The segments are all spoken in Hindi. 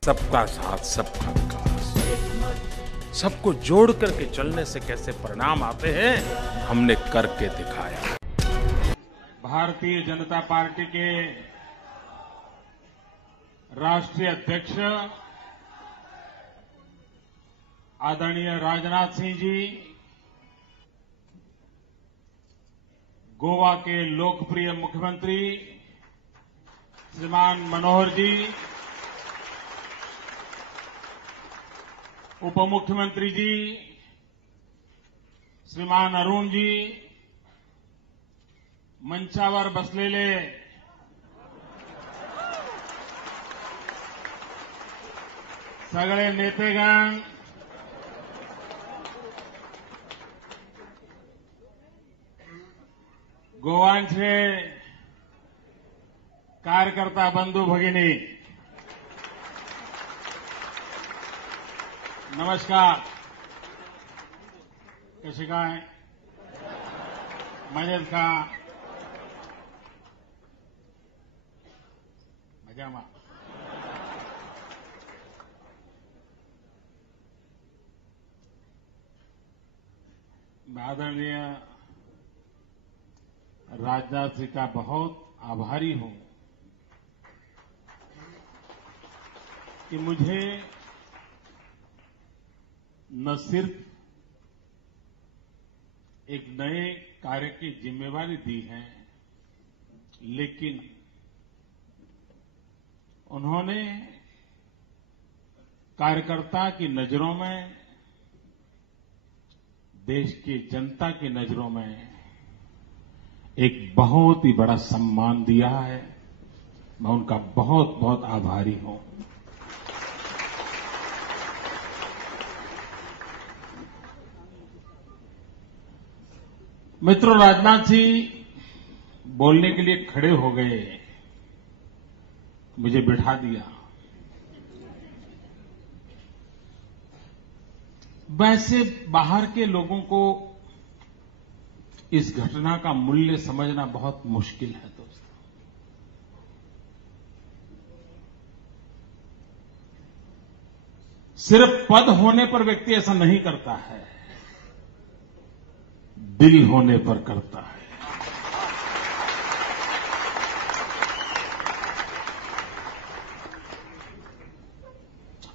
सबका साथ सबका विकास, सबको जोड़ करके चलने से कैसे परिणाम आते हैं, हमने करके दिखाया। भारतीय जनता पार्टी के राष्ट्रीय अध्यक्ष आदरणीय राजनाथ सिंह जी, गोवा के लोकप्रिय मुख्यमंत्री श्रीमान मनोहर जी, उप मुख्यमंत्री जी श्रीमान अरुण जी, मंचावर बसलेले सगळे नेतेगण, गोवांचे कार्यकर्ता बंधू भगिनी, नमस्कार. कसे काय? मजेत का? मजामा. मैं आदरणीय राजनाथ जी का बहुत आभारी हूं कि मुझे न सिर्फ एक नए कार्य की जिम्मेवारी दी है, लेकिन उन्होंने कार्यकर्ता की नजरों में, देश की जनता की नजरों में एक बहुत ही बड़ा सम्मान दिया है. मैं उनका बहुत बहुत आभारी हूं. मित्रों, राजनाथ जी बोलने के लिए खड़े हो गए, मुझे बिठा दिया. वैसे बाहर के लोगों को इस घटना का मूल्य समझना बहुत मुश्किल है दोस्तों. सिर्फ पद होने पर व्यक्ति ऐसा नहीं करता है, दिल होने पर करता है.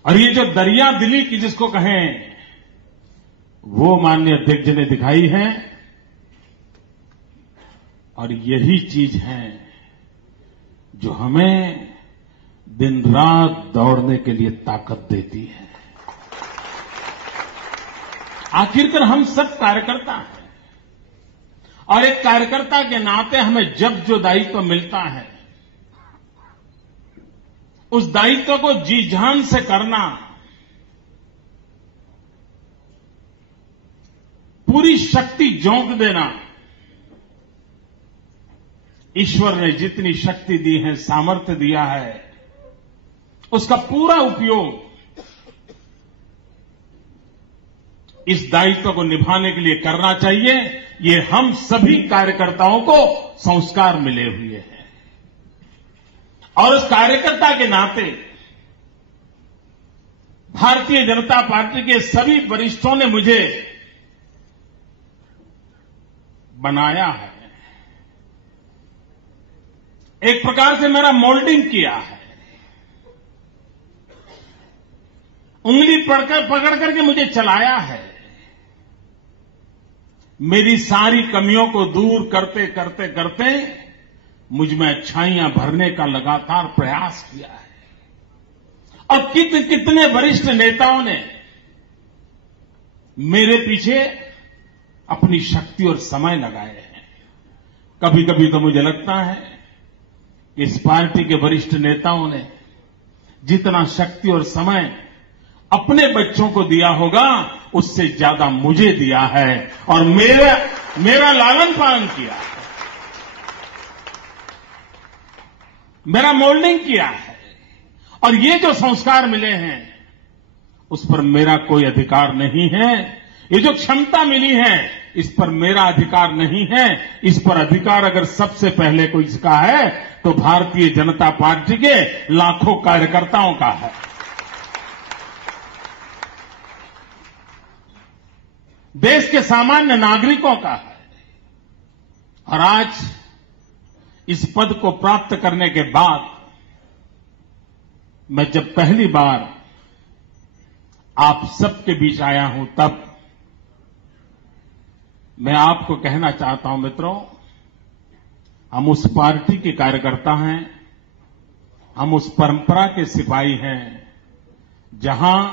और ये जो दरिया दिली की जिसको कहें, वो माननीय अध्यक्ष ने दिखाई है. और यही चीज है जो हमें दिन रात दौड़ने के लिए ताकत देती है. आखिरकार हम सब कार्यकर्ता हैं, और एक कार्यकर्ता के नाते हमें जब जो दायित्व मिलता है, उस दायित्व को जी जान से करना, पूरी शक्ति झोंक देना. ईश्वर ने जितनी शक्ति दी है, सामर्थ्य दिया है, उसका पूरा उपयोग इस दायित्व को निभाने के लिए करना चाहिए. ये हम सभी कार्यकर्ताओं को संस्कार मिले हुए हैं. और उस कार्यकर्ता के नाते भारतीय जनता पार्टी के सभी वरिष्ठों ने मुझे बनाया है, एक प्रकार से मेरा मोल्डिंग किया है. उंगली पकड़ करके मुझे चलाया है. मेरी सारी कमियों को दूर करते करते करते मुझ में अच्छाइयां भरने का लगातार प्रयास किया है. और कितने वरिष्ठ नेताओं ने मेरे पीछे अपनी शक्ति और समय लगाए हैं. कभी कभी तो मुझे लगता है कि इस पार्टी के वरिष्ठ नेताओं ने जितना शक्ति और समय अपने बच्चों को दिया होगा, उससे ज्यादा मुझे दिया है और मेरा लालन पालन किया है, मेरा मोल्डिंग किया है. और ये जो संस्कार मिले हैं, उस पर मेरा कोई अधिकार नहीं है. ये जो क्षमता मिली है, इस पर मेरा अधिकार नहीं है. इस पर अधिकार अगर सबसे पहले कोई इसका है तो भारतीय जनता पार्टी के लाखों कार्यकर्ताओं का है. देश के सामान्य नागरिकों का है। और आज इस पद को प्राप्त करने के बाद मैं जब पहली बार आप सबके बीच आया हूं, तब मैं आपको कहना चाहता हूं, मित्रों, हम उस पार्टी के कार्यकर्ता हैं, हम उस परंपरा के सिपाही हैं जहां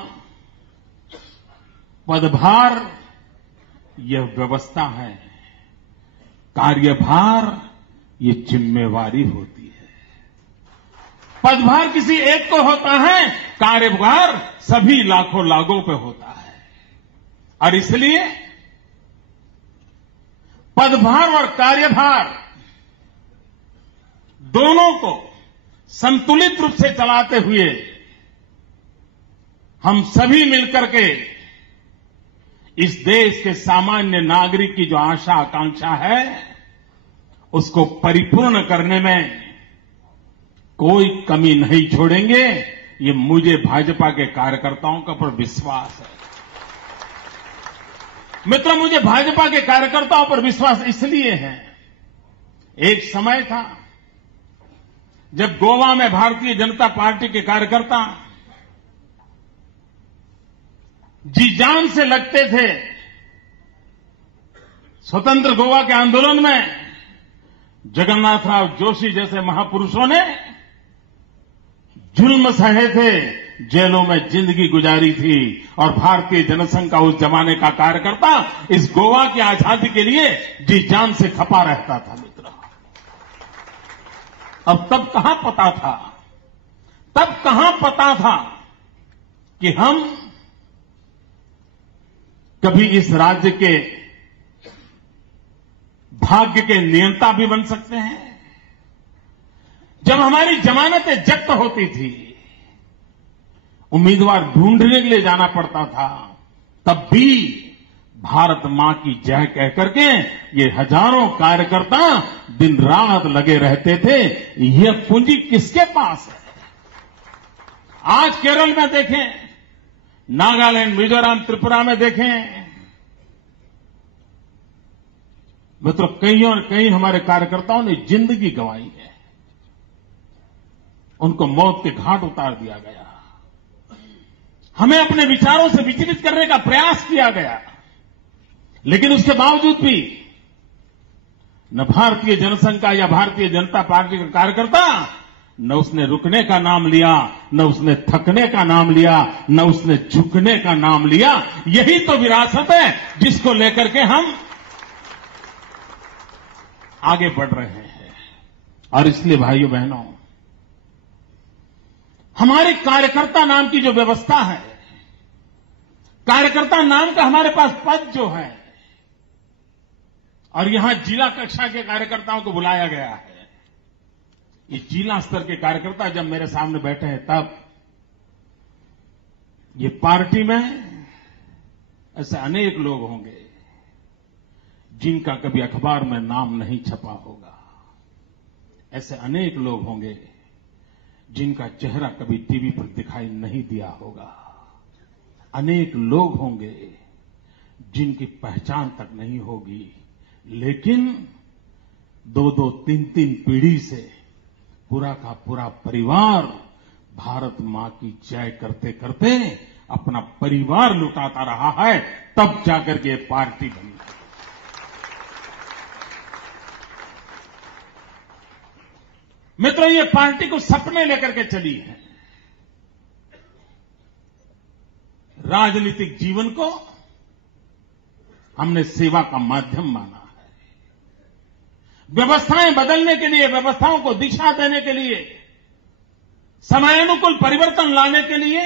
पदभार यह व्यवस्था है, कार्यभार ये जिम्मेवारी होती है। पदभार किसी एक को होता है, कार्यभार सभी लाखों लागों पे होता है। और इसलिए पदभार और कार्यभार दोनों को संतुलित रूप से चलाते हुए हम सभी मिलकर के इस देश के सामान्य नागरिक की जो आशा आकांक्षा है उसको परिपूर्ण करने में कोई कमी नहीं छोड़ेंगे। ये मुझे भाजपा के कार्यकर्ताओं का पर विश्वास है। मित्रों, मुझे भाजपा के कार्यकर्ताओं पर विश्वास इसलिए है, एक समय था जब गोवा में भारतीय जनता पार्टी के कार्यकर्ता जी जान से लगते थे। स्वतंत्र गोवा के आंदोलन में जगन्नाथराव जोशी जैसे महापुरुषों ने जुल्म सहे थे, जेलों में जिंदगी गुजारी थी, और भारतीय जनसंघ का उस जमाने का कार्यकर्ता इस गोवा की आजादी के लिए जी जान से खपा रहता था। मित्र, अब तब कहां पता था कि हम कभी इस राज्य के भाग्य के नियंता भी बन सकते हैं। जब हमारी जमानतें जब्त होती थी, उम्मीदवार ढूंढने के लिए जाना पड़ता था, तब भी भारत मां की जय कह करके ये हजारों कार्यकर्ता दिन रात लगे रहते थे। यह पूंजी किसके पास है? आज केरल में देखें, नागालैंड, मिजोरम, त्रिपुरा में देखें, मित्रों, कई और कई हमारे कार्यकर्ताओं ने जिंदगी गंवाई है, उनको मौत के घाट उतार दिया गया। हमें अपने विचारों से विचलित करने का प्रयास किया गया, लेकिन उसके बावजूद भी न भारतीय जनसंघ का या भारतीय जनता पार्टी का कार्यकर्ता न उसने रुकने का नाम लिया, न उसने थकने का नाम लिया, न उसने झुकने का नाम लिया। यही तो विरासत है जिसको लेकर के हम आगे बढ़ रहे हैं। और इसलिए भाइयों बहनों, हमारे कार्यकर्ता नाम की जो व्यवस्था है, कार्यकर्ता नाम का हमारे पास पद जो है, और यहां जिला कक्षा के कार्यकर्ताओं को बुलाया गया है। ये जिला स्तर के कार्यकर्ता जब मेरे सामने बैठे हैं, तब ये पार्टी में ऐसे अनेक लोग होंगे जिनका कभी अखबार में नाम नहीं छपा होगा। ऐसे अनेक लोग होंगे जिनका चेहरा कभी टीवी पर दिखाई नहीं दिया होगा। अनेक लोग होंगे जिनकी पहचान तक नहीं होगी, लेकिन 2-2, 3-3 पीढ़ी से पूरा का पूरा परिवार भारत मां की जय करते करते अपना परिवार लुटाता रहा है, तब जाकर के पार्टी बनी। मित्रों, ये पार्टी को सपने लेकर के चली है। राजनीतिक जीवन को हमने सेवा का माध्यम माना है। व्यवस्थाएं बदलने के लिए, व्यवस्थाओं को दिशा देने के लिए, समयानुकूल परिवर्तन लाने के लिए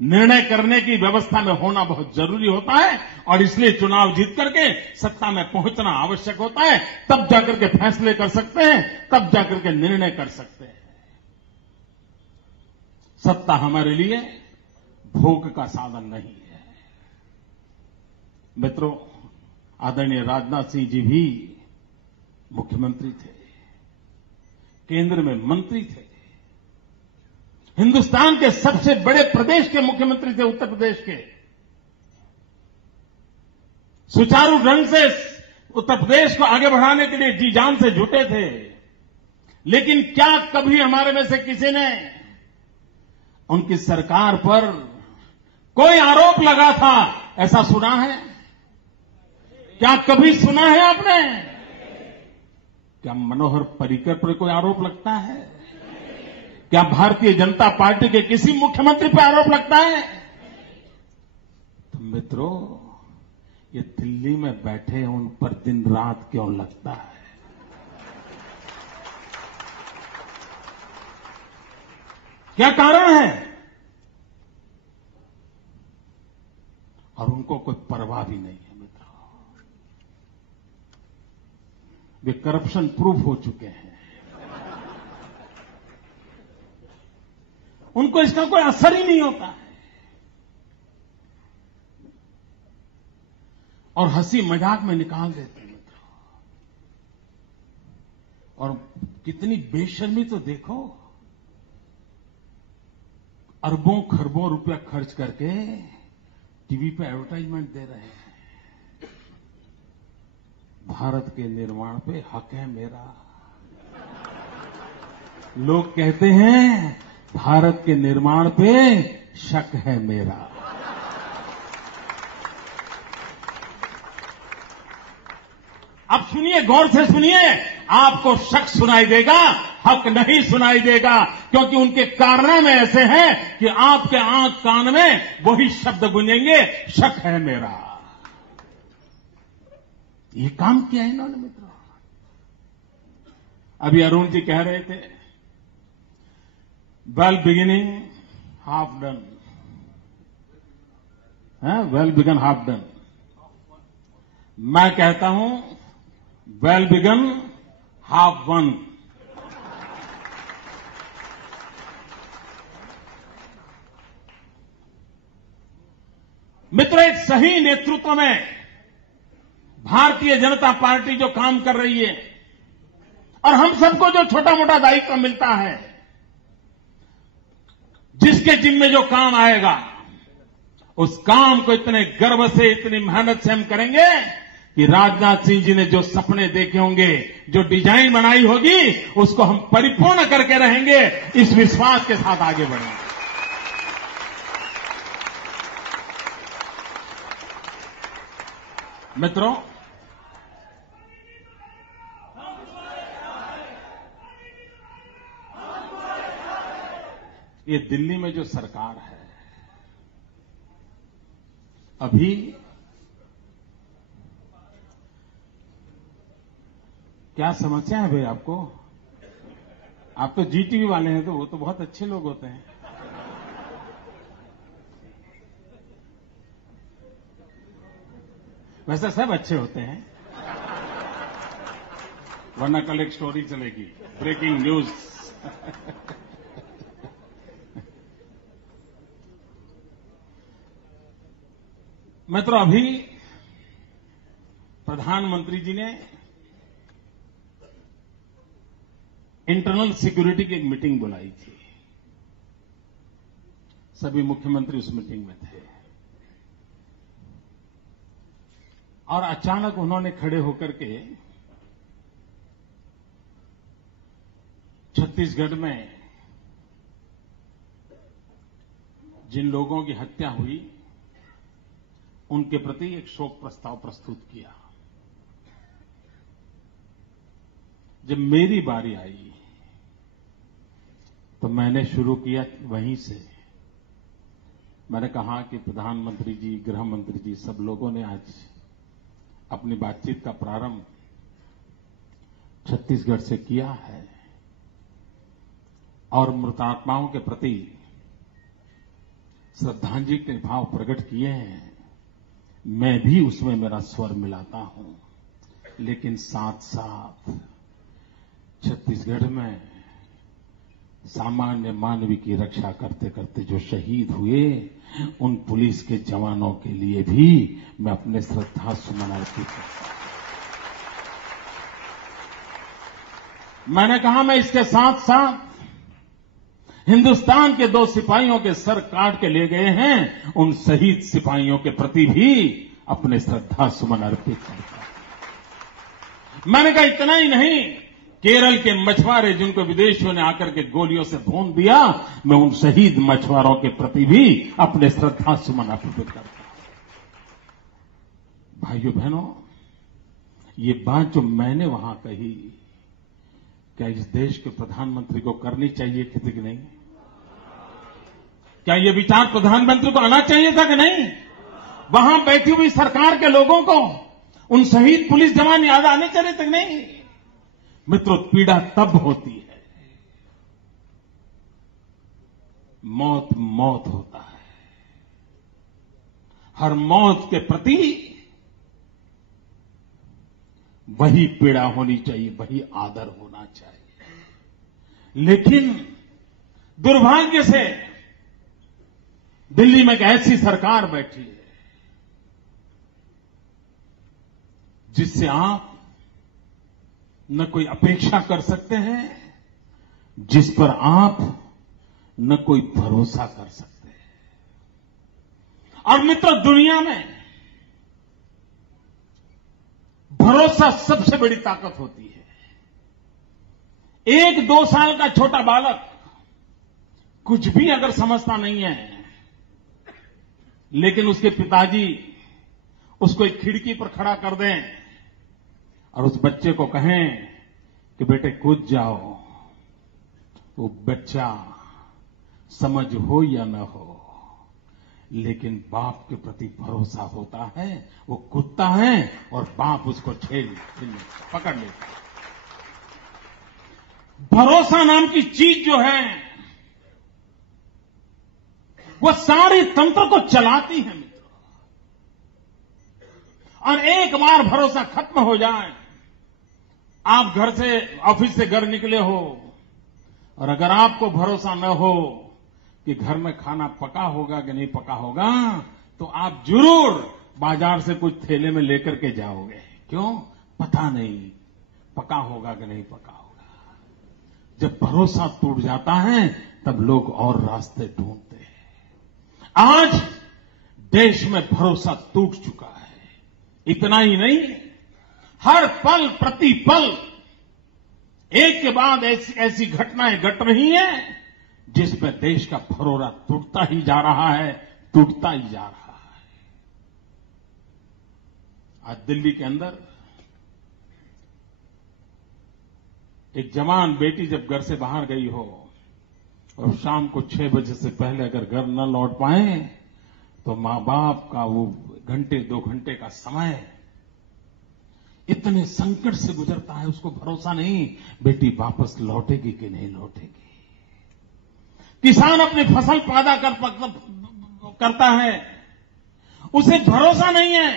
निर्णय करने की व्यवस्था में होना बहुत जरूरी होता है। और इसलिए चुनाव जीत करके सत्ता में पहुंचना आवश्यक होता है। तब जाकर के फैसले कर सकते हैं, तब जाकर के निर्णय कर सकते हैं। सत्ता हमारे लिए भोग का साधन नहीं है। मित्रों, आदरणीय राजनाथ सिंह जी भी मुख्यमंत्री थे, केंद्र में मंत्री थे, हिंदुस्तान के सबसे बड़े प्रदेश के मुख्यमंत्री थे, उत्तर प्रदेश के। सुचारू ढंग से उत्तर प्रदेश को आगे बढ़ाने के लिए जी जान से जुटे थे। लेकिन क्या कभी हमारे में से किसी ने उनकी सरकार पर कोई आरोप लगा था ऐसा सुना है? क्या कभी सुना है आपने? क्या मनोहर पर्रिकर पर कोई आरोप लगता है? क्या भारतीय जनता पार्टी के किसी मुख्यमंत्री पर आरोप लगता है? तो मित्रों, ये दिल्ली में बैठे उन पर दिन रात क्यों लगता है? क्या कारण है? और उनको कोई परवाह भी नहीं है मित्रों। वे करप्शन प्रूफ हो चुके हैं। उनको इसका कोई असर ही नहीं होता है। और हंसी मजाक में निकाल देते हैं मित्रों। और कितनी बेशर्मी तो देखो, अरबों खरबों रुपया खर्च करके टीवी पे एडवर्टाइजमेंट दे रहे हैं। भारत के निर्माण पे हक है मेरा। लोग कहते हैं भारत के निर्माण पे शक है मेरा। अब सुनिए, गौर से सुनिए, आपको शक सुनाई देगा, हक नहीं सुनाई देगा, क्योंकि उनके कारनामे ऐसे हैं कि आपके आंख कान में वही शब्द गूंजेंगे, शक है मेरा। ये काम किया है इन्होंने मित्रों। अभी अरुण जी कह रहे थे, well beginning half done, well begin half done. मैं कहता हूं वेल बिगन हाफ वन। मित्र, एक सही नेतृत्व में भारतीय जनता पार्टी जो काम कर रही है और हम सबको जो छोटा मोटा दायित्व मिलता है, जिसके जिम्मे जो काम आएगा, उस काम को इतने गर्व से, इतनी मेहनत से हम करेंगे कि राजनाथ सिंह जी ने जो सपने देखे होंगे, जो डिजाइन बनाई होगी, उसको हम परिपूर्ण करके रहेंगे। इस विश्वास के साथ आगे बढ़ेंगे। मित्रों, ये दिल्ली में जो सरकार है, अभी क्या समस्या है भाई आपको? आप तो जीटीवी वाले हैं, तो वो तो बहुत अच्छे लोग होते हैं। वैसे सब अच्छे होते हैं, वरना कल एक स्टोरी चलेगी, ब्रेकिंग न्यूज। मित्रों, अभी प्रधानमंत्री जी ने इंटरनल सिक्योरिटी की एक मीटिंग बुलाई थी। सभी मुख्यमंत्री उस मीटिंग में थे और अचानक उन्होंने खड़े होकर के छत्तीसगढ़ में जिन लोगों की हत्या हुई, उनके प्रति एक शोक प्रस्ताव प्रस्तुत किया। जब मेरी बारी आई तो मैंने शुरू किया वहीं से। मैंने कहा कि प्रधानमंत्री जी, गृह मंत्री जी, सब लोगों ने आज अपनी बातचीत का प्रारंभ छत्तीसगढ़ से किया है और मृतात्माओं के प्रति श्रद्धांजलि के भाव प्रकट किए हैं। मैं भी उसमें मेरा स्वर मिलाता हूं, लेकिन साथ साथ छत्तीसगढ़ में सामान्य मानव की रक्षा करते करते जो शहीद हुए, उन पुलिस के जवानों के लिए भी मैं अपने श्रद्धा सुमन अर्पित करता हूं। मैंने कहा, मैं इसके साथ साथ हिंदुस्तान के 2 सिपाहियों के सर काट के ले गए हैं, उन शहीद सिपाहियों के प्रति भी अपने श्रद्धा सुमन अर्पित करता हूं। मैंने कहा इतना ही नहीं, केरल के मछुआरे जिनको विदेशियों ने आकर के गोलियों से भून दिया, मैं उन शहीद मछुआरों के प्रति भी अपने श्रद्धा सुमन अर्पित करता हूं। भाइयों बहनों, ये बात जो मैंने वहां कही, क्या इस देश के प्रधानमंत्री को करनी चाहिए थी कि नहीं? क्या ये विचार प्रधानमंत्री को आना चाहिए था कि नहीं? वहां बैठी हुई सरकार के लोगों को उन शहीद पुलिस जवान याद आने चाहिए थे कि नहीं? मित्रों, पीड़ा तब होती है, मौत मौत होता है। हर मौत के प्रति वही पीड़ा होनी चाहिए, वही आदर होना चाहिए। लेकिन दुर्भाग्य से दिल्ली में एक ऐसी सरकार बैठी है जिससे आप न कोई अपेक्षा कर सकते हैं, जिस पर आप न कोई भरोसा कर सकते हैं। और मित्रों, दुनिया में भरोसा सबसे बड़ी ताकत होती है। 1-2 साल का छोटा बालक कुछ भी अगर समझता नहीं है, लेकिन उसके पिताजी उसको एक खिड़की पर खड़ा कर दें और उस बच्चे को कहें कि बेटे कूद जाओ, वो बच्चा समझ हो या न हो, लेकिन बाप के प्रति भरोसा होता है, वो कूदता है और बाप उसको पकड़ लेता है। भरोसा नाम की चीज जो है वो सारे तंत्र को चलाती है मित्रों। और एक बार भरोसा खत्म हो जाए, आप घर से ऑफिस से घर निकले हो और अगर आपको भरोसा न हो कि घर में खाना पका होगा कि नहीं पका होगा, तो आप जरूर बाजार से कुछ थैले में लेकर के जाओगे। क्यों? पता नहीं पका होगा कि नहीं पका होगा। जब भरोसा टूट जाता है तब लोग और रास्ते ढूंढते हैं। आज देश में भरोसा टूट चुका है। इतना ही नहीं, हर पल प्रति पल एक के बाद ऐसी घटनाएं घट रही हैं जिसमें देश का भरोसा टूटता ही जा रहा है, टूटता ही जा रहा है। आज दिल्ली के अंदर एक जवान बेटी जब घर से बाहर गई हो और शाम को 6 बजे से पहले अगर घर न लौट पाए तो मां बाप का वो 1-2 घंटे का समय इतने संकट से गुजरता है, उसको भरोसा नहीं बेटी वापस लौटेगी कि नहीं लौटेगी। किसान अपनी फसल पैदा करता है, उसे भरोसा नहीं है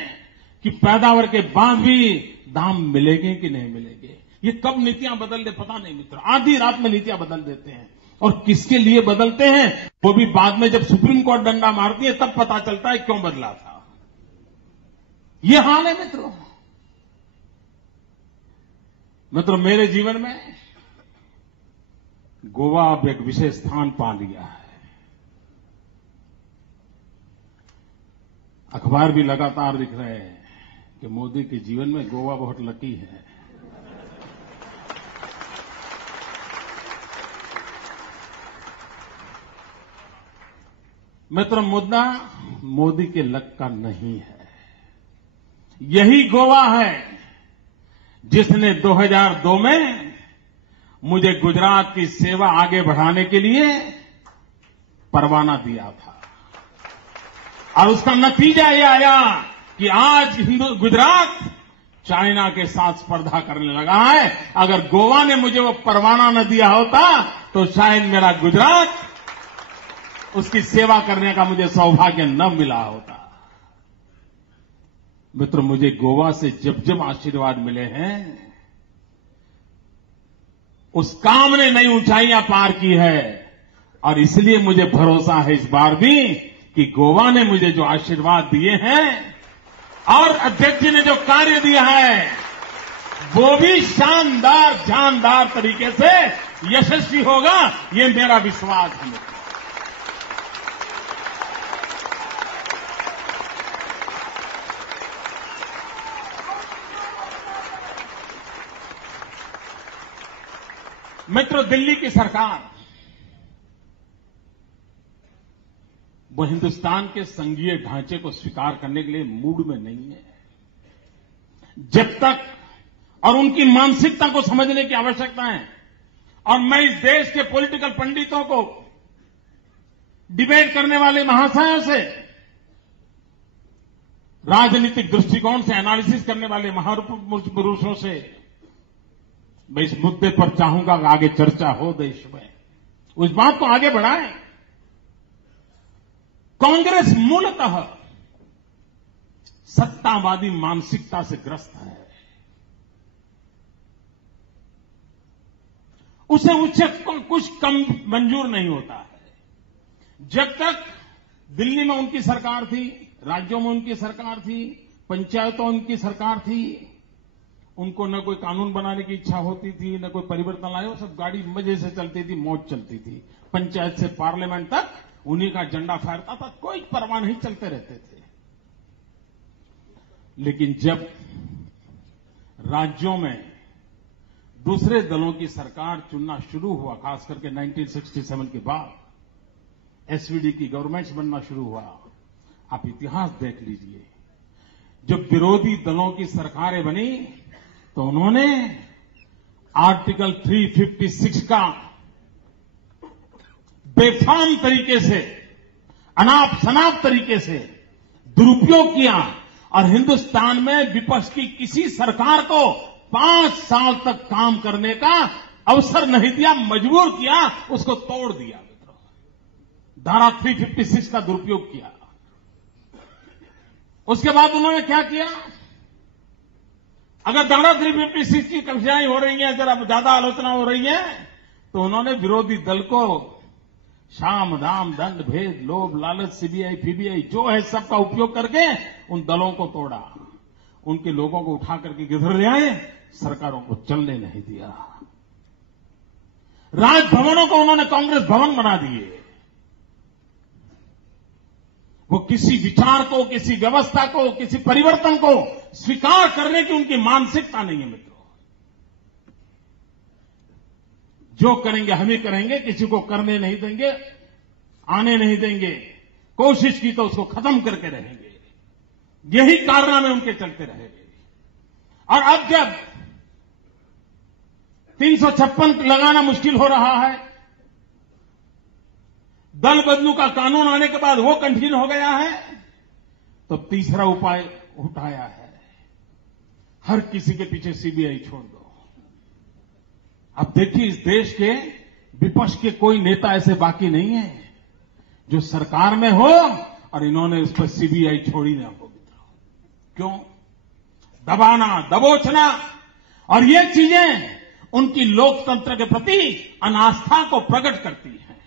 कि पैदावार के बाद भी दाम मिलेंगे कि नहीं मिलेंगे। ये कब नीतियां बदल दे पता नहीं मित्र, आधी रात में नीतियां बदल देते हैं। और किसके लिए बदलते हैं वो भी बाद में जब सुप्रीम कोर्ट डंडा मारती है तब पता चलता है क्यों बदला था। ये हाल है मित्रों। मेरे जीवन में गोवा अब एक विशेष स्थान पा लिया है। अखबार भी लगातार लिख रहे हैं कि मोदी के जीवन में गोवा बहुत लकी है। मित्र, मुद्दा मोदी के लक का नहीं है। यही गोवा है जिसने 2002 में मुझे गुजरात की सेवा आगे बढ़ाने के लिए परवाना दिया था। और उसका नतीजा ये आया कि आज गुजरात चाइना के साथ स्पर्धा करने लगा है। अगर गोवा ने मुझे वो परवाना न दिया होता तो शायद मेरा गुजरात उसकी सेवा करने का मुझे सौभाग्य न मिला होता। मित्र, मुझे गोवा से जब जब आशीर्वाद मिले हैं उस काम ने नई ऊंचाइयां पार की है। और इसलिए मुझे भरोसा है इस बार भी कि गोवा ने मुझे जो आशीर्वाद दिए हैं और अध्यक्ष जी ने जो कार्य दिया है वो भी शानदार जानदार तरीके से यशस्वी होगा, ये मेरा विश्वास है। मित्रों, दिल्ली की सरकार वो हिंदुस्तान के संघीय ढांचे को स्वीकार करने के लिए मूड में नहीं है। जब तक और उनकी मानसिकता को समझने की आवश्यकता है। और मैं इस देश के पॉलिटिकल पंडितों को, डिबेट करने वाले महाशयों से, राजनीतिक दृष्टिकोण से एनालिसिस करने वाले महापुरुषों से मैं इस मुद्दे पर चाहूंगा कि आगे चर्चा हो देश में, उस बात को आगे बढ़ाएं। कांग्रेस मूलतः सत्तावादी मानसिकता से ग्रस्त है। उसे कुछ कम मंजूर नहीं होता है। जब तक दिल्ली में उनकी सरकार थी, राज्यों में उनकी सरकार थी, पंचायतों में उनकी सरकार थी, उनको न कोई कानून बनाने की इच्छा होती थी, न कोई परिवर्तन लाए, सब गाड़ी मजे से चलती थी, मौज चलती थी। पंचायत से पार्लियामेंट तक उन्हीं का झंडा फहरता था, कोई परवाह नहीं, चलते रहते थे। लेकिन जब राज्यों में दूसरे दलों की सरकार चुनना शुरू हुआ, खास करके 1967 के बाद एसवीडी की गवर्नमेंट्स बनना शुरू हुआ, आप इतिहास देख लीजिए। जब विरोधी दलों की सरकारें बनी तो उन्होंने आर्टिकल 356 का बेफाम तरीके से, अनाप शनाप तरीके से दुरुपयोग किया और हिंदुस्तान में विपक्ष की किसी सरकार को 5 साल तक काम करने का अवसर नहीं दिया, मजबूर किया, उसको तोड़ दिया। धारा 356 का दुरुपयोग किया। उसके बाद उन्होंने क्या किया? अगर धारा 356 की कक्षाएं हो रही हैं, जरा ज्यादा आलोचना हो रही है, तो उन्होंने विरोधी दल को शाम दाम दंड भेद लोभ लालच सीबीआई फीबीआई जो है सबका उपयोग करके उन दलों को तोड़ा। उनके लोगों को उठा करके किधर ले आए? सरकारों को चलने नहीं दिया। राजभवनों को उन्होंने कांग्रेस भवन बना दिए। वो किसी विचार को, किसी व्यवस्था को, किसी परिवर्तन को स्वीकार करने की उनकी मानसिकता नहीं है। मित्रों, जो करेंगे हम ही करेंगे, किसी को करने नहीं देंगे, आने नहीं देंगे, कोशिश की तो उसको खत्म करके रहेंगे। यही कारनामे उनके चलते रहेंगे। और अब जब 356 लगाना मुश्किल हो रहा है, दल बदलू का कानून आने के बाद वो कठिन हो गया है, तो तीसरा उपाय उठाया है, हर किसी के पीछे सीबीआई छोड़ दो। अब देखिए, इस देश के विपक्ष के कोई नेता ऐसे बाकी नहीं है जो सरकार में हो और इन्होंने उस पर सीबीआई छोड़ी ना हो। क्यों? दबाना, दबोचना, और ये चीजें उनकी लोकतंत्र के प्रति अनास्था को प्रकट करती हैं।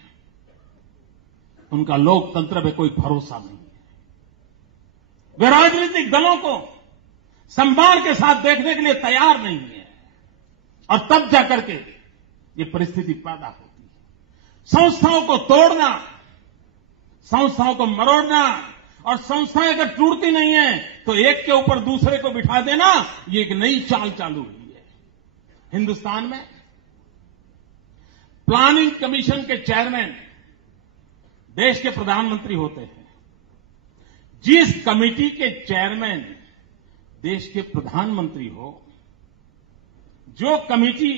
उनका लोकतंत्र में कोई भरोसा नहीं है। वे राजनीतिक दलों को सम्मान के साथ देखने के लिए तैयार नहीं है। और तब जाकर के ये परिस्थिति पैदा होती है। संस्थाओं को तोड़ना, संस्थाओं को मरोड़ना, और संस्थाएं अगर टूटती नहीं है तो एक के ऊपर दूसरे को बिठा देना, ये एक नई चाल चालू हुई है हिंदुस्तान में। प्लानिंग कमीशन के चेयरमैन देश के प्रधानमंत्री होते हैं। जिस कमेटी के चेयरमैन देश के प्रधानमंत्री हो, जो कमेटी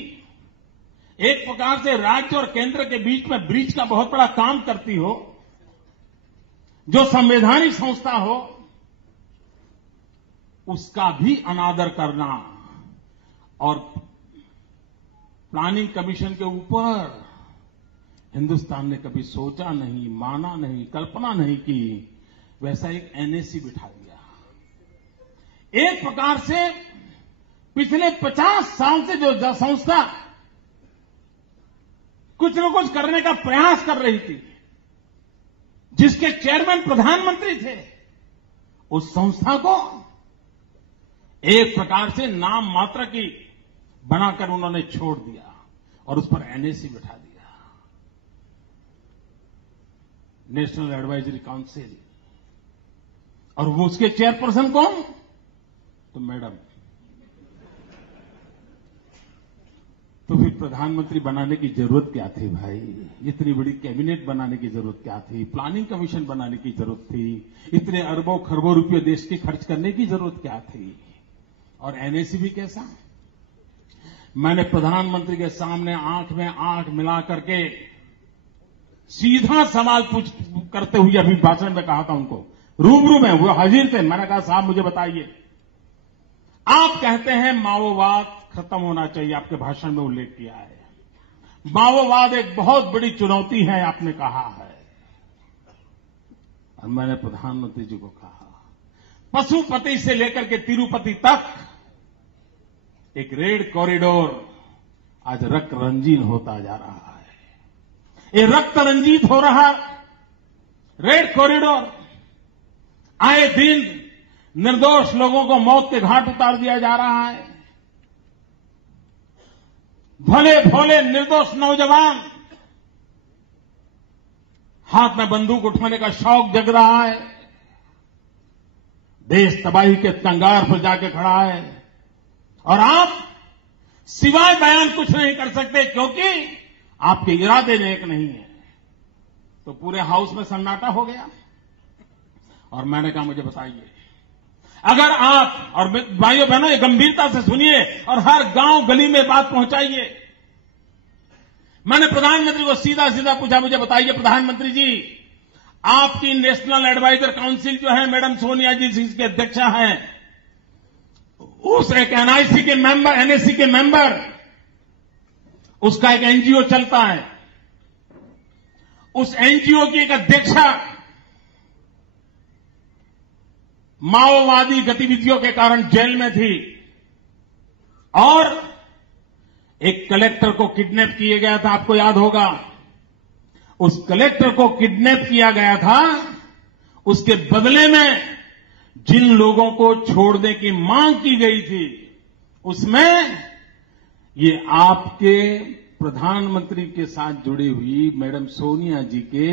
एक प्रकार से राज्य और केंद्र के बीच में ब्रिज का बहुत बड़ा काम करती हो, जो संवैधानिक संस्था हो, उसका भी अनादर करना और प्लानिंग कमीशन के ऊपर हिंदुस्तान ने कभी सोचा नहीं, माना नहीं, कल्पना नहीं की, वैसा एक एनएसी बिठा दिया। एक प्रकार से पिछले 50 साल से जो संस्था कुछ न कुछ करने का प्रयास कर रही थी, जिसके चेयरमैन प्रधानमंत्री थे, उस संस्था को एक प्रकार से नाम मात्र की बनाकर उन्होंने छोड़ दिया और उस पर एनएसी बिठा दिया, नेशनल एडवाइजरी काउंसिल। और वो उसके चेयरपर्सन कौन? तो मैडम। तो फिर प्रधानमंत्री बनाने की जरूरत क्या थी भाई? इतनी बड़ी कैबिनेट बनाने की जरूरत क्या थी? प्लानिंग कमीशन बनाने की जरूरत थी? इतने अरबों खरबों रुपए देश के खर्च करने की जरूरत क्या थी? और एनएसी भी कैसा? मैंने प्रधानमंत्री के सामने आंख में आंख मिला करके सीधा सवाल करते हुए अभी भाषण में कहा था उनको, रूबरू में वो हाजिर थे। मैंने कहा साहब मुझे बताइए, आप कहते हैं माओवाद खत्म होना चाहिए, आपके भाषण में उल्लेख किया है। माओवाद एक बहुत बड़ी चुनौती है आपने कहा है। और मैंने प्रधानमंत्री जी को कहा, पशुपति से लेकर के तिरुपति तक एक रेड कॉरिडोर आज रक्त रंजीन होता जा रहा है। ये रक्त रंजित हो रहा रेड कॉरिडोर, आए दिन निर्दोष लोगों को मौत के घाट उतार दिया जा रहा है। भले भोले निर्दोष नौजवान हाथ में बंदूक उठाने का शौक जग रहा है। देश तबाही के कंगार पर जाके खड़ा है और आप सिवाय बयान कुछ नहीं कर सकते, क्योंकि आपके इरादे नेक नहीं है। तो पूरे हाउस में सन्नाटा हो गया। और मैंने कहा मुझे बताइए, अगर आप, और भाइयों बहनों ये गंभीरता से सुनिए और हर गांव गली में बात पहुंचाइए। मैंने प्रधानमंत्री को सीधा सीधा पूछा, मुझे बताइए प्रधानमंत्री जी, आपकी नेशनल एडवाइजर काउंसिल जो है मैडम सोनिया जी जिसके अध्यक्षा हैं, उस एक एनआईसी के मेंबर, एनएसी के मेंबर, उसका एक एनजीओ चलता है, उस एनजीओ की एक अध्यक्षा माओवादी गतिविधियों के कारण जेल में थी और एक कलेक्टर को किडनैप किया गया था, आपको याद होगा। उस कलेक्टर को किडनैप किया गया था, उसके बदले में जिन लोगों को छोड़ने की मांग की गई थी, उसमें ये आपके प्रधानमंत्री के साथ जुड़ी हुई मैडम सोनिया जी के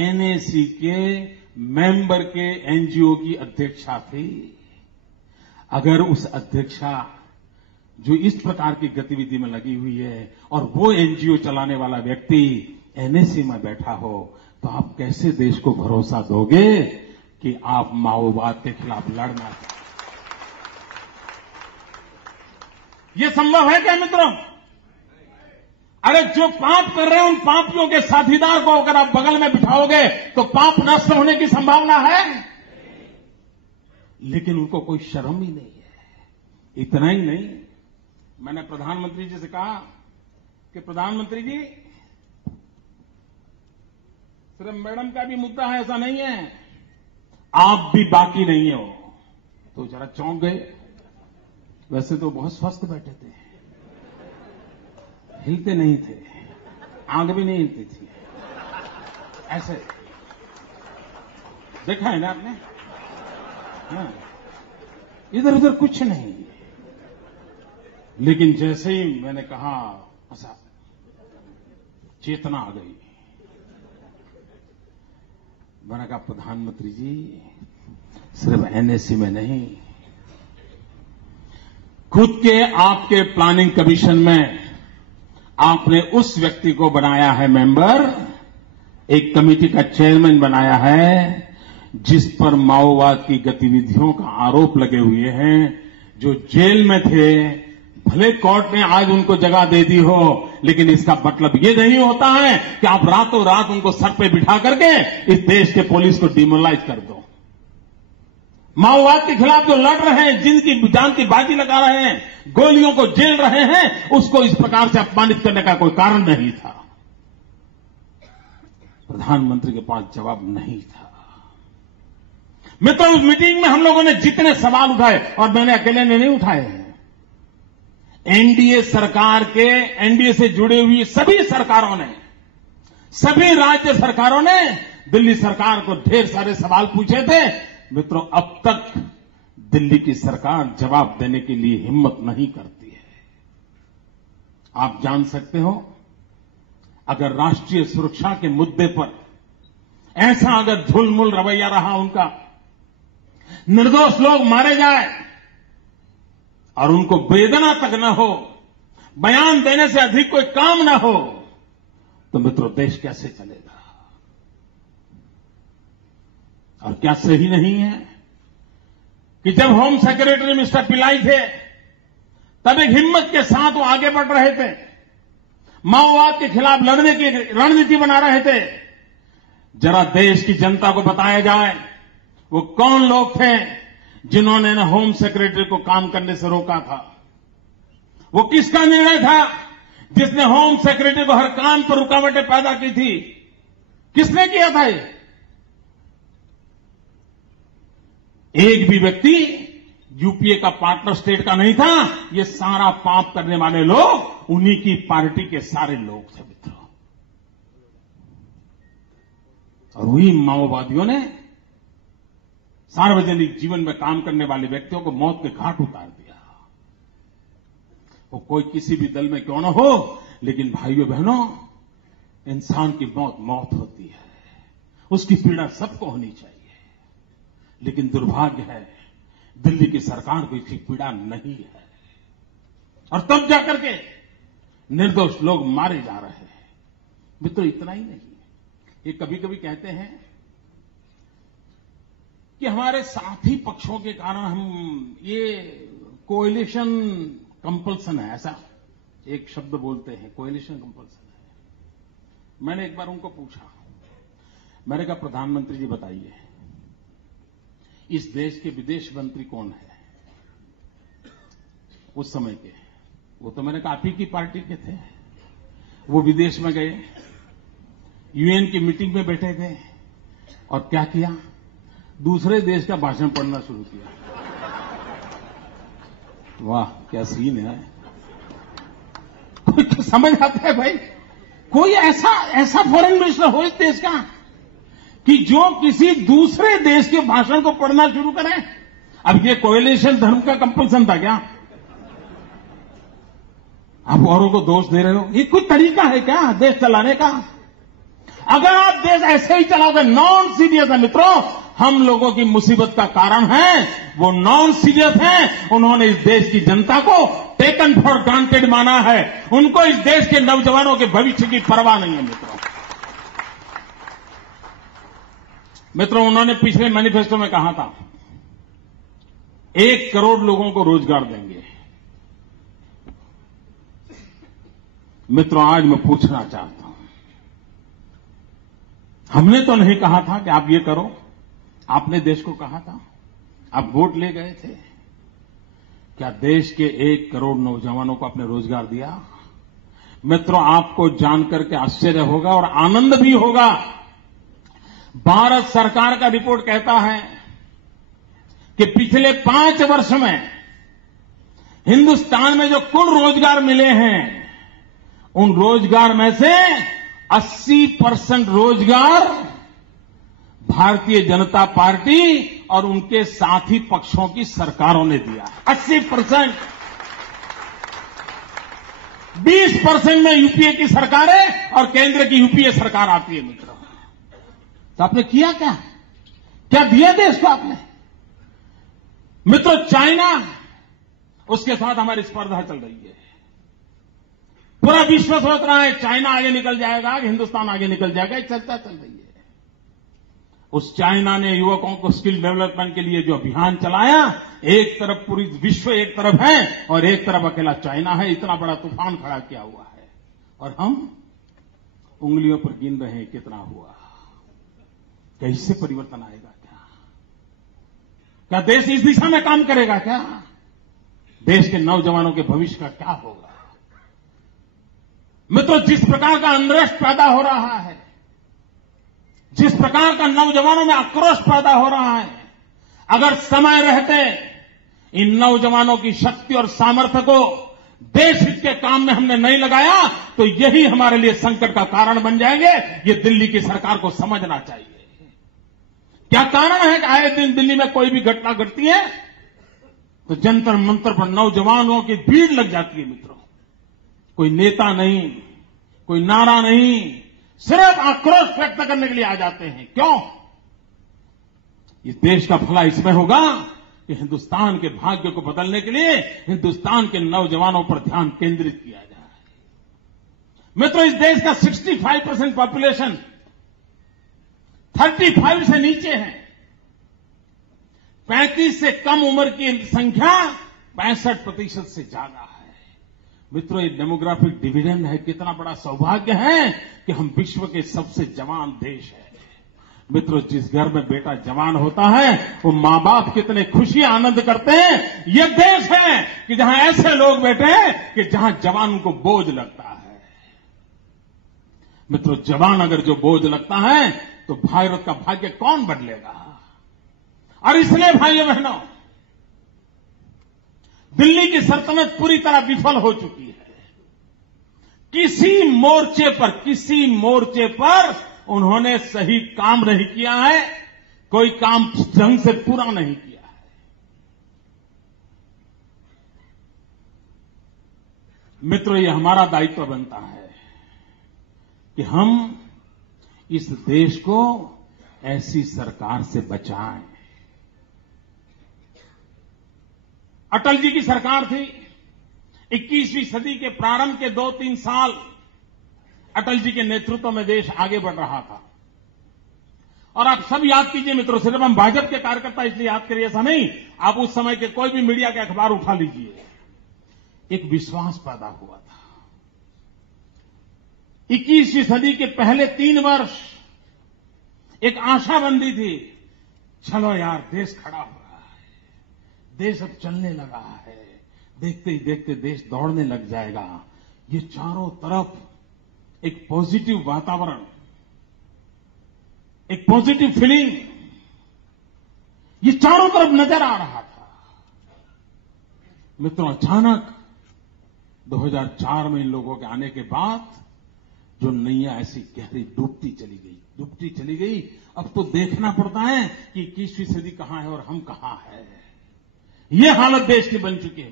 एनएसी के मेंबर के एनजीओ की अध्यक्षा थी। अगर उस अध्यक्षा जो इस प्रकार की गतिविधि में लगी हुई है और वो एनजीओ चलाने वाला व्यक्ति एनएसी में बैठा हो, तो आप कैसे देश को भरोसा दोगे कि आप माओवाद के खिलाफ लड़ना? ये संभव है क्या मित्रों? अरे जो पाप कर रहे हैं उन पापियों के साथीदार को अगर आप बगल में बिठाओगे तो पाप नष्ट होने की संभावना है, लेकिन उनको कोई शर्म ही नहीं है। इतना ही नहीं, मैंने प्रधानमंत्री जी से कहा कि प्रधानमंत्री जी, सिर्फ मैडम का भी मुद्दा है ऐसा नहीं है, आप भी बाकी नहीं हो। तो जरा चौंक गए। वैसे तो बहुत स्वस्थ बैठे थे, हिलते नहीं थे, आंख भी नहीं हिलती थी, ऐसे देखा है ना आपने? हाँ, इधर उधर कुछ नहीं। लेकिन जैसे ही मैंने कहा, ऐसा चेतना आ गई। मैंने कहा प्रधानमंत्री जी, सिर्फ एनएसी में नहीं, खुद के आपके प्लानिंग कमीशन में आपने उस व्यक्ति को बनाया है मेंबर, एक कमेटी का चेयरमैन बनाया है जिस पर माओवाद की गतिविधियों का आरोप लगे हुए हैं, जो जेल में थे। भले कोर्ट ने आज उनको जगह दे दी हो, लेकिन इसका मतलब ये नहीं होता है कि आप रातों रात उनको सर पे बिठा करके इस देश के पुलिस को डिमोरलाइज कर दो। माओवाद के खिलाफ जो लड़ रहे हैं, जिनकी जान की बाजी लगा रहे हैं, गोलियों को झेल रहे हैं, उसको इस प्रकार से अपमानित करने का कोई कारण नहीं था। प्रधानमंत्री के पास जवाब नहीं था। मित्रों, उस मीटिंग में हम लोगों ने जितने सवाल उठाए, और मैंने अकेले ने नहीं उठाए हैं, एनडीए सरकार के, एनडीए से जुड़ी हुई सभी सरकारों ने, सभी राज्य सरकारों ने दिल्ली सरकार को ढेर सारे सवाल पूछे थे। मित्रों, अब तक दिल्ली की सरकार जवाब देने के लिए हिम्मत नहीं करती है। आप जान सकते हो, अगर राष्ट्रीय सुरक्षा के मुद्दे पर ऐसा अगर झुलमुल रवैया रहा उनका, निर्दोष लोग मारे जाए और उनको वेदना तक न हो, बयान देने से अधिक कोई काम ना हो, तो मित्रों देश कैसे चलेगा? और क्या सही नहीं है कि जब होम सेक्रेटरी मिस्टर पिल्लाई थे, तब एक हिम्मत के साथ वो आगे बढ़ रहे थे, माओवाद के खिलाफ लड़ने की रणनीति बना रहे थे। जरा देश की जनता को बताया जाए वो कौन लोग थे जिन्होंने होम सेक्रेटरी को काम करने से रोका था। वो किसका निर्णय था जिसने होम सेक्रेटरी को हर काम पर रुकावटें पैदा की थी? किसने किया था ये? एक भी व्यक्ति यूपीए का पार्टनर स्टेट का नहीं था। ये सारा पाप करने वाले लोग उन्हीं की पार्टी के सारे लोग थे मित्रों। और वही माओवादियों ने सार्वजनिक जीवन में काम करने वाले व्यक्तियों को मौत के घाट उतार दिया। वो कोई किसी भी दल में क्यों न हो, लेकिन भाइयों बहनों, इंसान की मौत मौत होती है, उसकी पीड़ा सबको होनी चाहिए। लेकिन दुर्भाग्य है दिल्ली की सरकार को इसकी पीड़ा नहीं है, और तब जाकर के निर्दोष लोग मारे जा रहे हैं। मित्रों इतना ही नहीं, ये कभी कभी कहते हैं कि हमारे साथी पक्षों के कारण हम ये कोएलिशन कंपल्सन है, ऐसा एक शब्द बोलते हैं, कोएलिशन कंपल्सन है। मैंने एक बार उनको पूछा, मैंने कहा प्रधानमंत्री जी बताइए इस देश के विदेश मंत्री कौन है उस समय के? वो तो मैंने कहा आप ही की पार्टी के थे। वो विदेश में गए, यूएन की मीटिंग में बैठे थे, और क्या किया? दूसरे देश का भाषण पढ़ना शुरू किया। वाह क्या सीन है! कोई समझ आता है भाई? कोई ऐसा फॉरेन मिनिस्टर हो इस देश का कि जो किसी दूसरे देश के भाषण को पढ़ना शुरू करे? अब ये कोएलिशन धर्म का कंपल्सन था क्या? आप औरों को दोष दे रहे हो? ये कोई तरीका है क्या देश चलाने का? अगर आप देश ऐसे ही चलाओगे, नॉन सीरियस है मित्रों, हम लोगों की मुसीबत का कारण है वो नॉन सीरियस हैं। उन्होंने इस देश की जनता को टेकन फॉर ग्रांटेड माना है। उनको इस देश के नौजवानों के भविष्य की परवाह नहीं है मित्रों, उन्होंने पिछले मैनिफेस्टो में कहा था 1 करोड़ लोगों को रोजगार देंगे। मित्रों आज मैं पूछना चाहता हूं, हमने तो नहीं कहा था कि आप ये करो, आपने देश को कहा था, आप वोट ले गए थे। क्या देश के 1 करोड़ नौजवानों को आपने रोजगार दिया? मित्रों आपको जानकर के आश्चर्य होगा और आनंद भी होगा। भारत सरकार का रिपोर्ट कहता है कि पिछले 5 वर्ष में हिंदुस्तान में जो कुल रोजगार मिले हैं, उन रोजगार में से 80% रोजगार भारतीय जनता पार्टी और उनके साथी पक्षों की सरकारों ने दिया। 80%। 20% में यूपीए की सरकारें और केंद्र की यूपीए सरकार आती है मित्रों। तो आपने किया क्या? क्या दिया देश को आपने? मित्रों चाइना, उसके साथ हमारी स्पर्धा चल रही है। पूरा विश्व सोच रहा है चाइना आगे निकल जाएगा, हिंदुस्तान आगे निकल जाएगा। एक चर्चा चल रही है। उस चाइना ने युवकों को स्किल डेवलपमेंट के लिए जो अभियान चलाया, एक तरफ पूरी विश्व एक तरफ है और एक तरफ अकेला चाइना है। इतना बड़ा तूफान खड़ा किया हुआ है और हम उंगलियों पर गिन रहे हैं कितना हुआ। क्या इससे परिवर्तन आएगा? क्या देश इस दिशा में काम करेगा? क्या देश के नौजवानों के भविष्य का क्या होगा? मित्रों जिस प्रकार का अनरेस्ट पैदा हो रहा है, जिस प्रकार का नौजवानों में आक्रोश पैदा हो रहा है, अगर समय रहते इन नौजवानों की शक्ति और सामर्थ्य को देश हित के काम में हमने नहीं लगाया तो यही हमारे लिए संकट का कारण बन जाएंगे। ये दिल्ली की सरकार को समझना चाहिए। क्या कारण है कि आए दिन दिल्ली में कोई भी घटना घटती है तो जंतर मंतर पर नौजवानों की भीड़ लग जाती है मित्रों। कोई नेता नहीं, कोई नारा नहीं, सिर्फ आक्रोश व्यक्त करने के लिए आ जाते हैं। क्यों? इस देश का भला इसमें होगा कि हिंदुस्तान के भाग्य को बदलने के लिए हिंदुस्तान के नौजवानों पर ध्यान केंद्रित किया जाए। मित्रों, इस देश का 65% पॉपुलेशन 35 से नीचे है। 35 से कम उम्र की संख्या 65% से ज्यादा है। मित्रों, ये डेमोग्राफिक डिविडेंड है। कितना बड़ा सौभाग्य है कि हम विश्व के सबसे जवान देश है। मित्रों, जिस घर में बेटा जवान होता है वो मां बाप कितने खुशी आनंद करते हैं। ये देश है कि जहां ऐसे लोग बैठे हैं कि जहां जवान उनको बोझ लगता है। मित्रों, जवान अगर जो बोझ लगता है तो भारत का भाग्य कौन बदलेगा। और इसलिए भाइयों बहनों, दिल्ली की सल्तनत पूरी तरह विफल हो चुकी है। किसी मोर्चे पर उन्होंने सही काम नहीं किया है। कोई काम ढंग से पूरा नहीं किया है। मित्रों, ये हमारा दायित्व बनता है कि हम इस देश को ऐसी सरकार से बचाएं। अटल जी की सरकार थी। 21वीं सदी के प्रारंभ के 2-3 साल अटल जी के नेतृत्व में देश आगे बढ़ रहा था। और आप सब याद कीजिए मित्रों, सिर्फ हम भाजपा के कार्यकर्ता इसलिए याद करिए ऐसा नहीं, आप उस समय के कोई भी मीडिया के अखबार उठा लीजिए। एक विश्वास पैदा हुआ था। 21वीं सदी के पहले 3 वर्ष एक आशा बंधी थी। चलो यार, देश खड़ा हो रहा है, देश अब चलने लगा है, देखते ही देखते देश दौड़ने लग जाएगा। ये चारों तरफ एक पॉजिटिव वातावरण, एक पॉजिटिव फीलिंग, ये चारों तरफ नजर आ रहा था। मित्रों, अचानक 2004 में इन लोगों के आने के बाद जो नैया ऐसी गहरी डूबती चली गई। अब तो देखना पड़ता है कि 21वीं सदी कहां है और हम कहां है। ये हालत देश की बन चुकी है।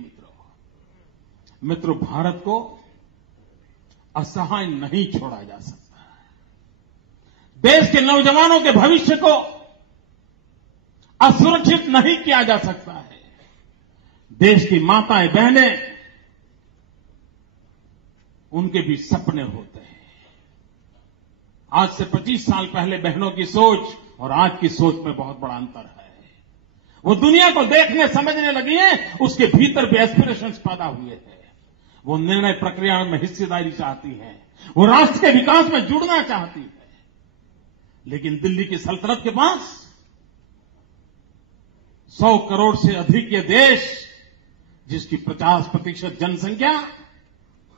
मित्रों, भारत को असहाय नहीं छोड़ा जा सकता है। देश के नौजवानों के भविष्य को असुरक्षित नहीं किया जा सकता है। देश की माताएं बहनें, उनके भी सपने होते हैं। आज से 25 साल पहले बहनों की सोच और आज की सोच में बहुत बड़ा अंतर है। वो दुनिया को देखने समझने लगी है, उसके भीतर भी एस्पिरेशंस पैदा हुए हैं। वो निर्णय प्रक्रिया में हिस्सेदारी चाहती है, वो राष्ट्र के विकास में जुड़ना चाहती है। लेकिन दिल्ली की सल्तनत के पास 100 करोड़ से अधिक ये देश, जिसकी 50% जनसंख्या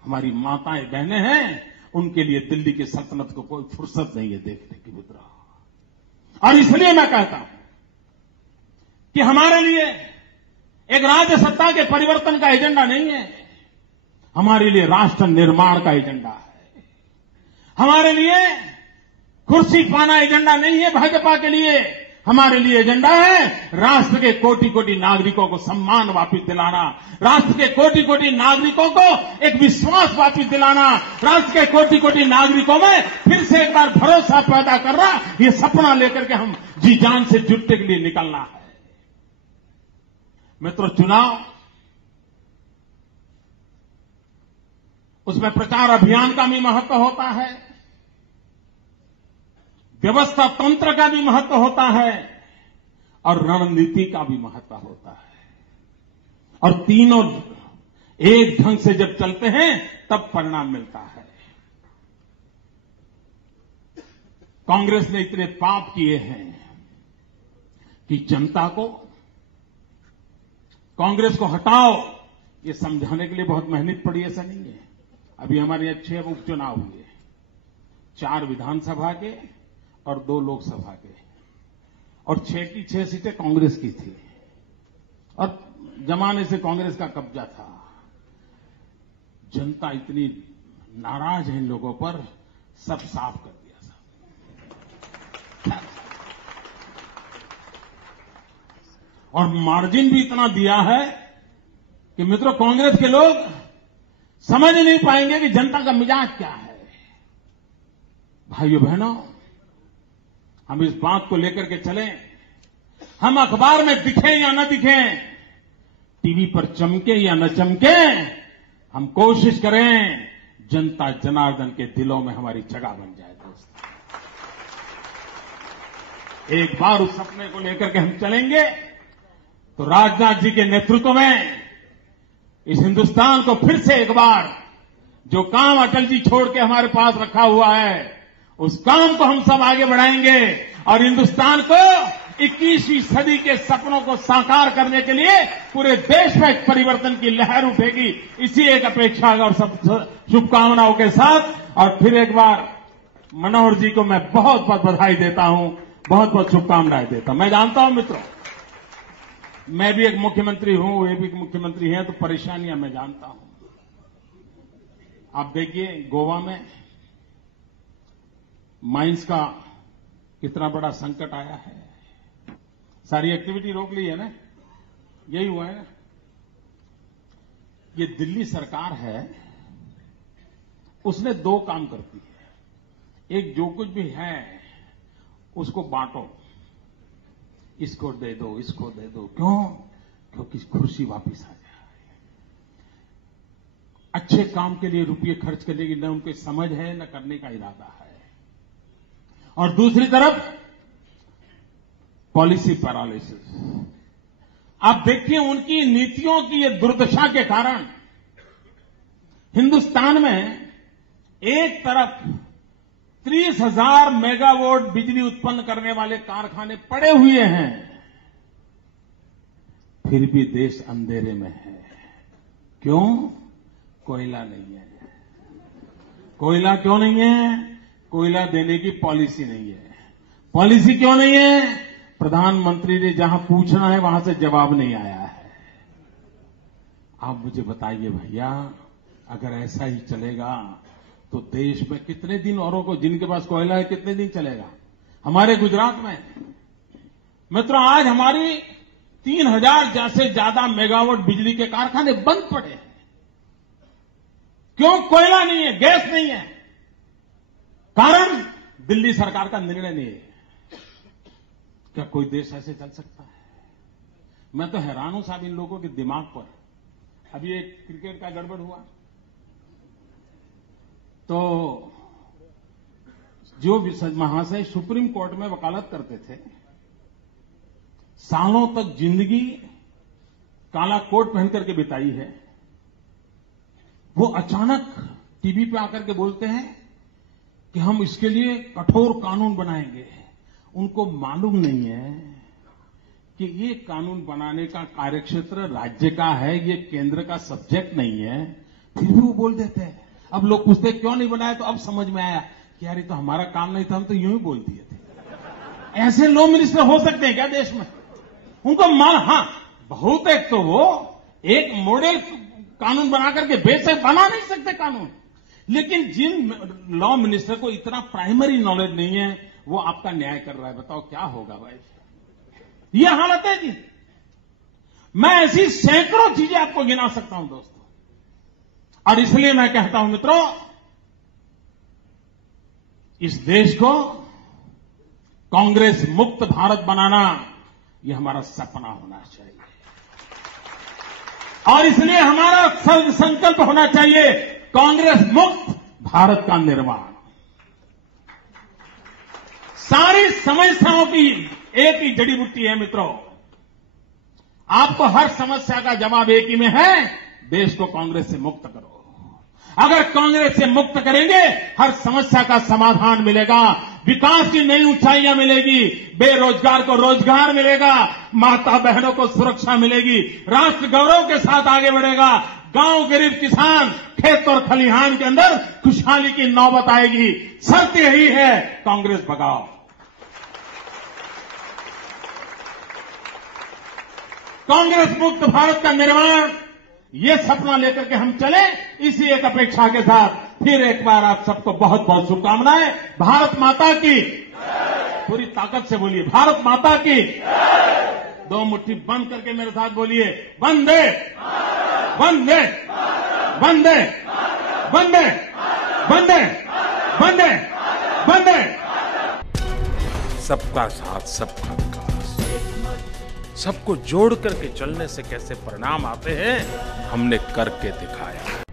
हमारी माताएं बहनें हैं, उनके लिए दिल्ली की सल्तनत को कोई फुर्सत नहीं है देखने की। मित्रों, और इसलिए मैं कहता हूं कि हमारे लिए एक राज्य सत्ता के परिवर्तन का एजेंडा नहीं है, हमारे लिए राष्ट्र निर्माण का एजेंडा है। हमारे लिए कुर्सी पाना एजेंडा नहीं है भाजपा के लिए। हमारे लिए एजेंडा है राष्ट्र के कोटि-कोटि नागरिकों को सम्मान वापस दिलाना, राष्ट्र के कोटि-कोटि नागरिकों को एक विश्वास वापस दिलाना, राष्ट्र के कोटि-कोटि नागरिकों में फिर से एक बार भरोसा पैदा करना। ये सपना लेकर के हम जी जान से जुटने के लिए निकलना है। मित्रों, चुनाव, उसमें प्रचार अभियान का भी महत्व होता है, व्यवस्था तंत्र का भी महत्व होता है और रणनीति का भी महत्व होता है। और तीनों एक ढंग से जब चलते हैं तब परिणाम मिलता है। कांग्रेस ने इतने पाप किए हैं कि जनता को कांग्रेस को हटाओ ये समझाने के लिए बहुत मेहनत पड़ी, ऐसा नहीं है। अभी हमारे यहां 6 उपचुनाव हुए, 4 विधानसभा के और 2 लोकसभा के, और 6 की 6 सीटें कांग्रेस की थी और जमाने से कांग्रेस का कब्जा था। जनता इतनी नाराज है इन लोगों पर, सब साफ कर दिया सब। और मार्जिन भी इतना दिया है कि मित्रों, कांग्रेस के लोग समझ नहीं पाएंगे कि जनता का मिजाज क्या है। भाइयों बहनों, हम इस बात को लेकर के चलें हम अखबार में दिखें या न दिखें, टीवी पर चमके या न चमके, हम कोशिश करें जनता जनार्दन के दिलों में हमारी जगह बन जाए। दोस्त, एक बार उस सपने को लेकर के हम चलेंगे तो राजनाथ जी के नेतृत्व में इस हिंदुस्तान को फिर से एक बार जो काम अटल जी छोड़ के हमारे पास रखा हुआ है, उस काम को हम सब आगे बढ़ाएंगे और हिंदुस्तान को 21वीं सदी के सपनों को साकार करने के लिए पूरे देश में एक परिवर्तन की लहर उठेगी। इसी एक अपेक्षा और सब शुभकामनाओं के साथ और फिर एक बार मनोहर जी को मैं बहुत बहुत बधाई देता हूं, बहुत बहुत शुभकामनाएं देता हूं। मैं जानता हूं मित्रों, मैं भी एक मुख्यमंत्री हूं, वे भी एक मुख्यमंत्री हैं, तो परेशानियां मैं जानता हूं। आप देखिए गोवा में माइंस का कितना बड़ा संकट आया है, सारी एक्टिविटी रोक ली है ना, यही हुआ है ना। ये दिल्ली सरकार है, उसने दो काम करती है। एक, जो कुछ भी है उसको बांटो, इसको दे दो, इसको दे दो। क्यों? क्योंकि खुशी वापस आ जाए। अच्छे काम के लिए रुपये खर्च करने की न उनकी समझ है न करने का इरादा है। और दूसरी तरफ पॉलिसी पैरालिसिस। आप देखिए उनकी नीतियों की ये दुर्दशा के कारण हिंदुस्तान में एक तरफ 30,000 मेगावाट बिजली उत्पन्न करने वाले कारखाने पड़े हुए हैं, फिर भी देश अंधेरे में है। क्यों? कोयला नहीं है। कोयला क्यों नहीं है? कोयला देने की पॉलिसी नहीं है। पॉलिसी क्यों नहीं है? प्रधानमंत्री ने जहां पूछना है वहां से जवाब नहीं आया है। आप मुझे बताइए भैया, अगर ऐसा ही चलेगा तो देश में कितने दिन औरों को, जिनके पास कोयला है, कितने दिन चलेगा? हमारे गुजरात में मित्रों आज हमारी 3,000 जैसे ज्यादा मेगावाट बिजली के कारखाने बंद पड़े हैं। क्यों? कोयला नहीं है, गैस नहीं है। कारण दिल्ली सरकार का निर्णय नहीं है। क्या कोई देश ऐसे चल सकता है? मैं तो हैरान हूं साहब इन लोगों के दिमाग पर। अभी एक क्रिकेट का गड़बड़ हुआ तो जो महाशय सुप्रीम कोर्ट में वकालत करते थे, सालों तक जिंदगी काला कोट पहन करके बिताई है, वो अचानक टीवी पे आकर के बोलते हैं कि हम इसके लिए कठोर कानून बनाएंगे। उनको मालूम नहीं है कि ये कानून बनाने का कार्यक्षेत्र राज्य का है, ये केंद्र का सब्जेक्ट नहीं है, फिर भी वो बोल देते हैं। अब लोग पूछते क्यों नहीं बनाया, तो अब समझ में आया कि यार ये तो हमारा काम नहीं था, हम तो यूं ही बोल दिए थे। ऐसे लॉ मिनिस्टर हो सकते हैं क्या देश में? उनको हाँ, बहुत एक तो वो एक मॉडल कानून बना करके बेशक बना नहीं सकते कानून, लेकिन जिन लॉ मिनिस्टर को इतना प्राइमरी नॉलेज नहीं है, वो आपका न्याय कर रहा है। बताओ क्या होगा भाई? ये हालत है जी। मैं ऐसी सैकड़ों चीजें आपको गिना सकता हूं दोस्तों, और इसलिए मैं कहता हूं मित्रों, इस देश को कांग्रेस मुक्त भारत बनाना, ये हमारा सपना होना चाहिए। और इसलिए हमारा संकल्प होना चाहिए कांग्रेस मुक्त भारत का निर्माण। सारी समस्याओं की एक ही जड़ी बूटी है मित्रों। आपको हर समस्या का जवाब एक ही में है, देश को कांग्रेस से मुक्त करो। अगर कांग्रेस से मुक्त करेंगे, हर समस्या का समाधान मिलेगा, विकास की नई ऊंचाइयां मिलेगी, बेरोजगार को रोजगार मिलेगा, माता बहनों को सुरक्षा मिलेगी, राष्ट्र गौरव के साथ आगे बढ़ेगा, गांव गरीब किसान खेत और खलिहान के अंदर खुशहाली की नौबत आएगी। शर्त यही है, कांग्रेस भगाओ। कांग्रेस मुक्त भारत का निर्माण, ये सपना लेकर के हम चले। इसी एक अपेक्षा के साथ फिर एक बार आप सबको बहुत बहुत शुभकामनाएं। भारत माता की, पूरी ताकत से बोलिए, भारत माता की। दो मुट्ठी बंद करके मेरे साथ बोलिए, वंदे वंदे वंदे वंदे वंदे वंदे वंदे। सबका साथ, सबका विकास। सबको जोड़ करके चलने से कैसे परिणाम आते हैं, हमने करके दिखाया।